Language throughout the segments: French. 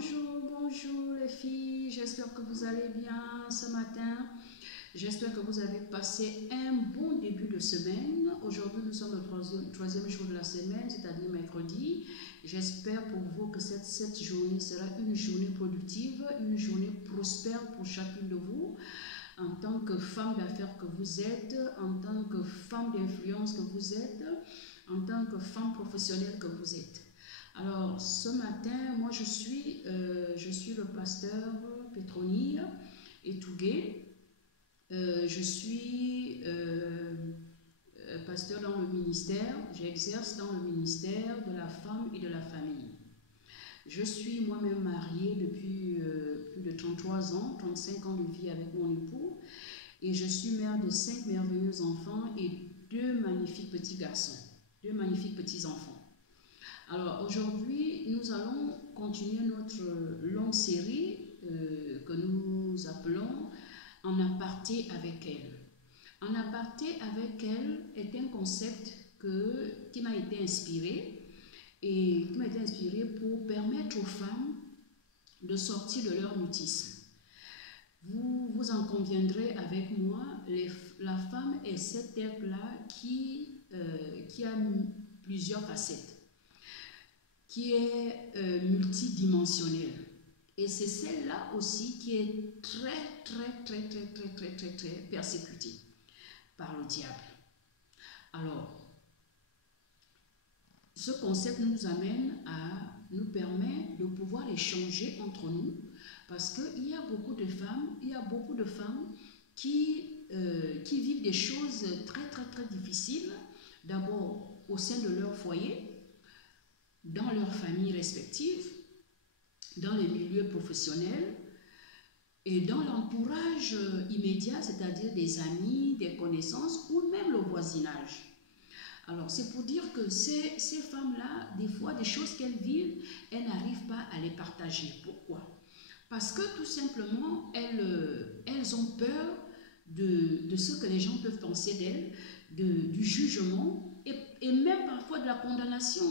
Bonjour, bonjour les filles, j'espère que vous allez bien ce matin. J'espère que vous avez passé un bon début de semaine. Aujourd'hui, nous sommes le troisième jour de la semaine, c'est-à-dire mercredi. J'espère pour vous que cette journée sera une journée productive, une journée prospère pour chacune de vous. En tant que femme d'affaires que vous êtes, en tant que femme d'influence que vous êtes, en tant que femme professionnelle que vous êtes. Alors, ce matin, moi, je suis le pasteur Pétronille Etougué. Je suis pasteur dans le ministère. J'exerce dans le ministère de la femme et de la famille. Je suis moi-même mariée depuis plus de 33 ans, 35 ans de vie avec mon époux. Et je suis mère de 5 merveilleux enfants et 2 magnifiques petits garçons, 2 magnifiques petits enfants. Alors aujourd'hui, nous allons continuer notre longue série que nous appelons « En aparté avec elle ». « En aparté avec elle » est un concept qui m'a été inspiré pour permettre aux femmes de sortir de leur mutisme. Vous en conviendrez avec moi, la femme est cet être-là qui a plusieurs facettes, qui est multidimensionnelle. Et c'est celle-là aussi qui est très persécutée par le diable. Alors, ce concept nous permet de pouvoir échanger entre nous, parce qu'il y a beaucoup de femmes, qui vivent des choses très difficiles, d'abord au sein de leur foyer, dans leurs familles respectives, dans les milieux professionnels et dans l'entourage immédiat, c'est-à-dire des amis, des connaissances ou même le voisinage. Alors, c'est pour dire que ces femmes-là, des fois, des choses qu'elles vivent, elles n'arrivent pas à les partager. Pourquoi? Parce que tout simplement, elles ont peur de ce que les gens peuvent penser d'elles, du jugement et même parfois de la condamnation.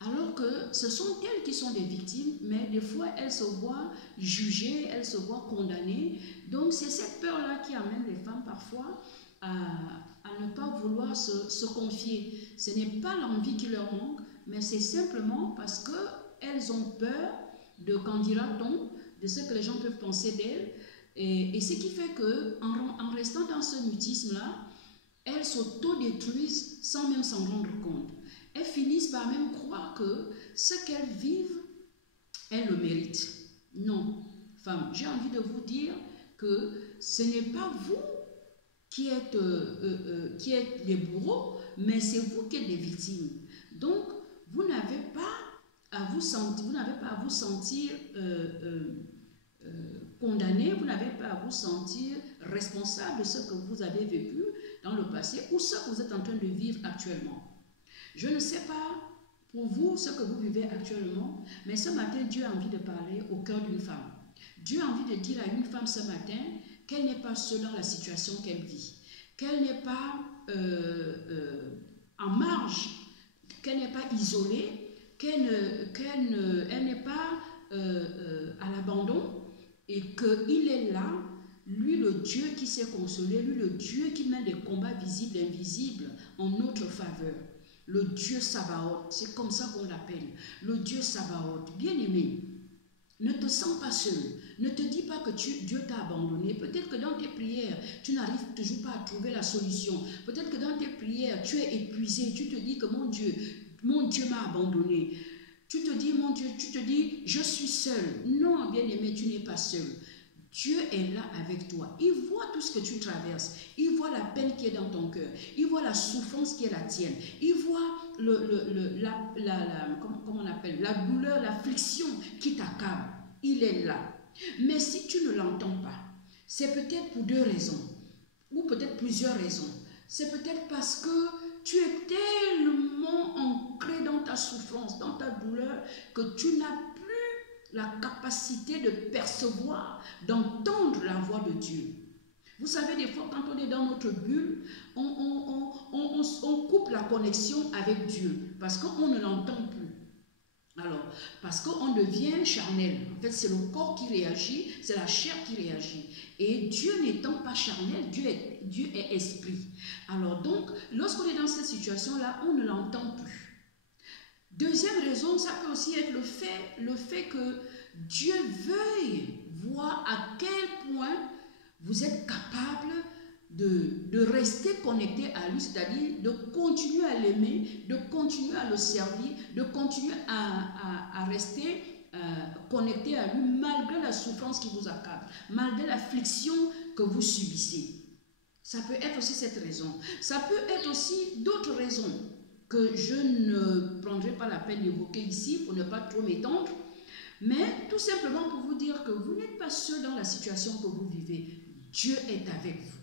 Alors que ce sont elles qui sont des victimes, mais des fois elles se voient jugées, elles se voient condamnées. Donc c'est cette peur-là qui amène les femmes parfois à ne pas vouloir se confier. Ce n'est pas l'envie qui leur manque, mais c'est simplement parce qu'elles ont peur de, qu'en dira-t-on, de ce que les gens peuvent penser d'elles. Et ce qui fait qu'en restant dans ce mutisme-là, elles s'autodétruisent sans même s'en rendre compte. Elles finissent par même croire que ce qu'elles vivent, elles le méritent. Non, femmes, j'ai envie de vous dire que ce n'est pas vous qui êtes les bourreaux, mais c'est vous qui êtes les victimes. Donc, vous n'avez pas à vous sentir condamné, vous n'avez pas à vous sentir responsable de ce que vous avez vécu dans le passé ou ce que vous êtes en train de vivre actuellement. Je ne sais pas pour vous ce que vous vivez actuellement, mais ce matin, Dieu a envie de parler au cœur d'une femme. Dieu a envie de dire à une femme ce matin qu'elle n'est pas seule dans la situation qu'elle vit, qu'elle n'est pas en marge, qu'elle n'est pas isolée, qu'elle n'est pas à l'abandon et qu'il est là, lui le Dieu qui sait consoler, lui le Dieu qui mène des combats visibles et invisibles en notre faveur. Le Dieu Sabaoth, c'est comme ça qu'on l'appelle, le Dieu Sabaoth. Bien-aimé, ne te sens pas seul, ne te dis pas que Dieu t'a abandonné. Peut-être que dans tes prières, tu n'arrives toujours pas à trouver la solution. Peut-être que dans tes prières, tu es épuisé, tu te dis que mon Dieu m'a abandonné. Tu te dis, je suis seul. Non, bien-aimé, tu n'es pas seul. Dieu est là avec toi. Il voit tout ce que tu traverses. Il voit la peine qui est dans ton cœur. Il voit la souffrance qui est la tienne. Il voit la douleur, l'affliction qui t'accable. Il est là. Mais si tu ne l'entends pas, c'est peut-être pour 2 raisons. Ou peut-être plusieurs raisons. C'est peut-être parce que tu es tellement ancré dans ta souffrance, dans ta douleur, que tu n'as plus la capacité de percevoir, d'entendre la voix de Dieu. Vous savez, des fois, quand on est dans notre bulle, on coupe la connexion avec Dieu parce qu'on ne l'entend plus. Alors, parce qu'on devient charnel. En fait, c'est le corps qui réagit, c'est la chair qui réagit. Et Dieu n'étant pas charnel, Dieu est esprit. Alors donc, lorsqu'on est dans cette situation-là, on ne l'entend plus. Deuxième raison, ça peut aussi être le fait que Dieu veuille voir à quel point vous êtes capable de rester connecté à lui, c'est-à-dire de continuer à l'aimer, de continuer à le servir, de continuer à rester connecté à lui malgré la souffrance qui vous accable, malgré l'affliction que vous subissez. Ça peut être aussi cette raison. Ça peut être aussi d'autres raisons que je ne prendrai pas la peine d'évoquer ici pour ne pas trop m'étendre, mais tout simplement pour vous dire que vous n'êtes pas seul dans la situation que vous vivez. Dieu est avec vous.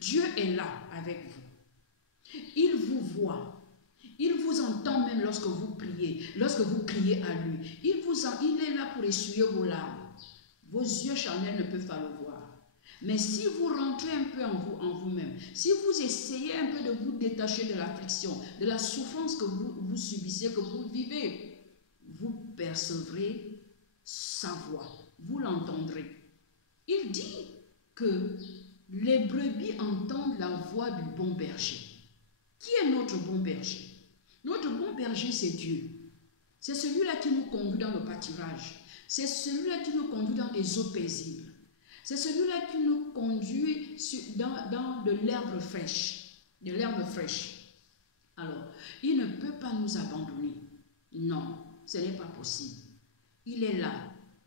Dieu est là avec vous. Il vous voit. Il vous entend même lorsque vous priez à lui. Il est là pour essuyer vos larmes. Vos yeux charnels ne peuvent pas le voir. Mais si vous rentrez un peu en vous-même, si vous essayez un peu de vous détacher de l'affliction, de la souffrance que vous subissez, que vous vivez, vous percevrez sa voix. Vous l'entendrez. Il dit que les brebis entendent la voix du bon berger. Qui est notre bon berger? Notre bon berger, c'est Dieu. C'est celui-là qui nous conduit dans le pâturage. C'est celui-là qui nous conduit dans les eaux paisibles. C'est celui-là qui nous conduit dans de l'herbe fraîche. De l'herbe fraîche. Alors, il ne peut pas nous abandonner. Non, ce n'est pas possible. Il est là.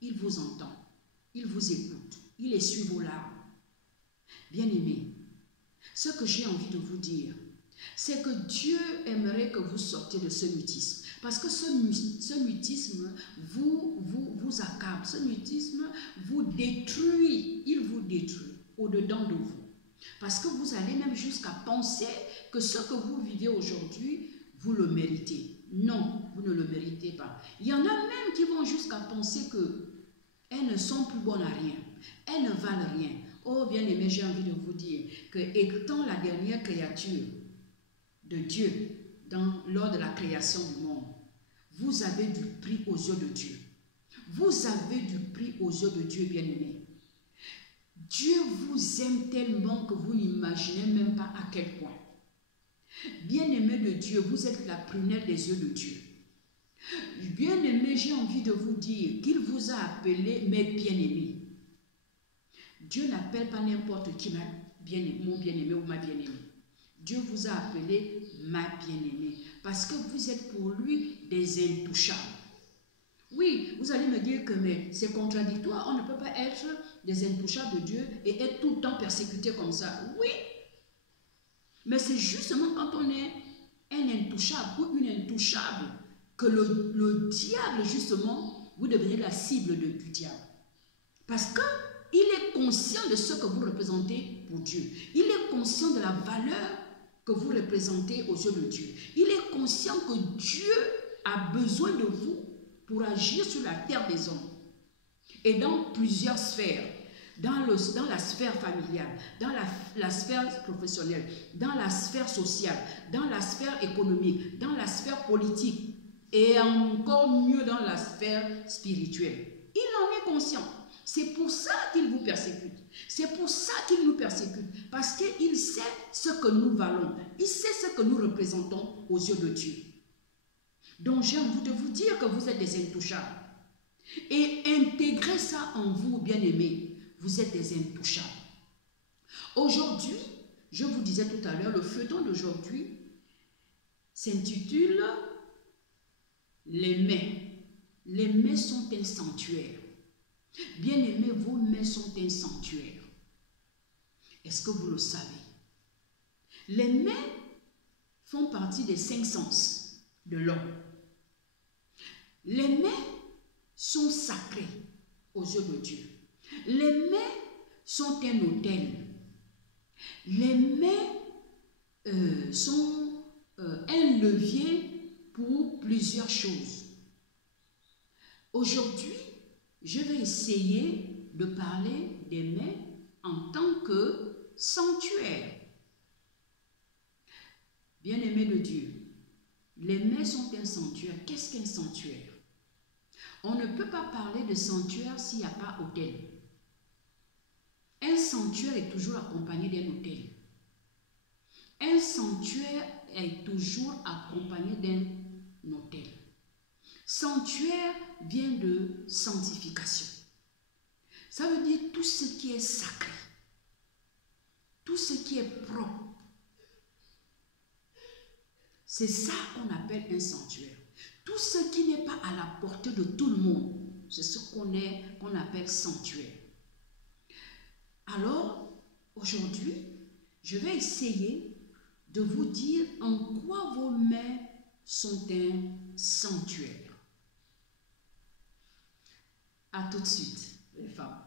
Il vous entend. Il vous écoute. Il essuie vos larmes. Bien-aimés, ce que j'ai envie de vous dire, c'est que Dieu aimerait que vous sortiez de ce mutisme. Parce que ce mutisme vous accable, ce mutisme vous détruit, il vous détruit au-dedans de vous. Parce que vous allez même jusqu'à penser que ce que vous vivez aujourd'hui, vous le méritez. Non, vous ne le méritez pas. Il y en a même qui vont jusqu'à penser qu'elles ne sont plus bonnes à rien, elles ne valent rien. Oh bien-aimé, j'ai envie de vous dire que étant la dernière créature de Dieu lors de la création du monde, vous avez du prix aux yeux de Dieu. Vous avez du prix aux yeux de Dieu, bien-aimé. Dieu vous aime tellement que vous n'imaginez même pas à quel point. Bien-aimé de Dieu, vous êtes la prunelle des yeux de Dieu. Bien-aimé, j'ai envie de vous dire qu'il vous a appelé mes bien-aimés. Dieu n'appelle pas n'importe qui mon bien-aimé ou ma bien-aimée. Dieu vous a appelé ma bien-aimée parce que vous êtes pour lui des intouchables. Oui, vous allez me dire que c'est contradictoire, on ne peut pas être des intouchables de Dieu et être tout le temps persécuté comme ça. Oui, mais c'est justement quand on est un intouchable ou une intouchable que le diable, justement, vous devenez la cible du diable. Parce que il est conscient de ce que vous représentez pour Dieu. Il est conscient de la valeur que vous représentez aux yeux de Dieu. Il est conscient que Dieu a besoin de vous pour agir sur la terre des hommes. Et dans plusieurs sphères. Dans la sphère familiale, dans la sphère professionnelle, dans la sphère sociale, dans la sphère économique, dans la sphère politique et encore mieux dans la sphère spirituelle. Il en est conscient. C'est pour ça qu'il vous persécute. C'est pour ça qu'il nous persécute. Parce qu'il sait ce que nous valons. Il sait ce que nous représentons aux yeux de Dieu. Donc j'ai envie de vous dire que vous êtes des intouchables. Et intégrez ça en vous, bien-aimés. Vous êtes des intouchables. Aujourd'hui, je vous disais tout à l'heure, le feuilleton d'aujourd'hui s'intitule « Les mains ». Les mains sont un sanctuaire. Bien-aimés, vos mains sont un sanctuaire. Est-ce que vous le savez? Les mains font partie des 5 sens de l'homme. Les mains sont sacrées aux yeux de Dieu. Les mains sont un autel. Les mains sont un levier pour plusieurs choses. Aujourd'hui, je vais essayer de parler des mains en tant que sanctuaire. Bien-aimé de Dieu, Les mains sont un sanctuaire. Qu'est-ce qu'un sanctuaire? On ne peut pas parler de sanctuaire s'il n'y a pas autel. Un sanctuaire est toujours accompagné d'un autel. Un sanctuaire est toujours accompagné d'un autel. Sanctuaire vient de sanctification. Ça veut dire tout ce qui est sacré, tout ce qui est propre. C'est ça qu'on appelle un sanctuaire. Tout ce qui n'est pas à la portée de tout le monde, c'est ce qu'on appelle sanctuaire. Alors, aujourd'hui, je vais essayer de vous dire en quoi vos mains sont un sanctuaire. À tout de suite, les femmes.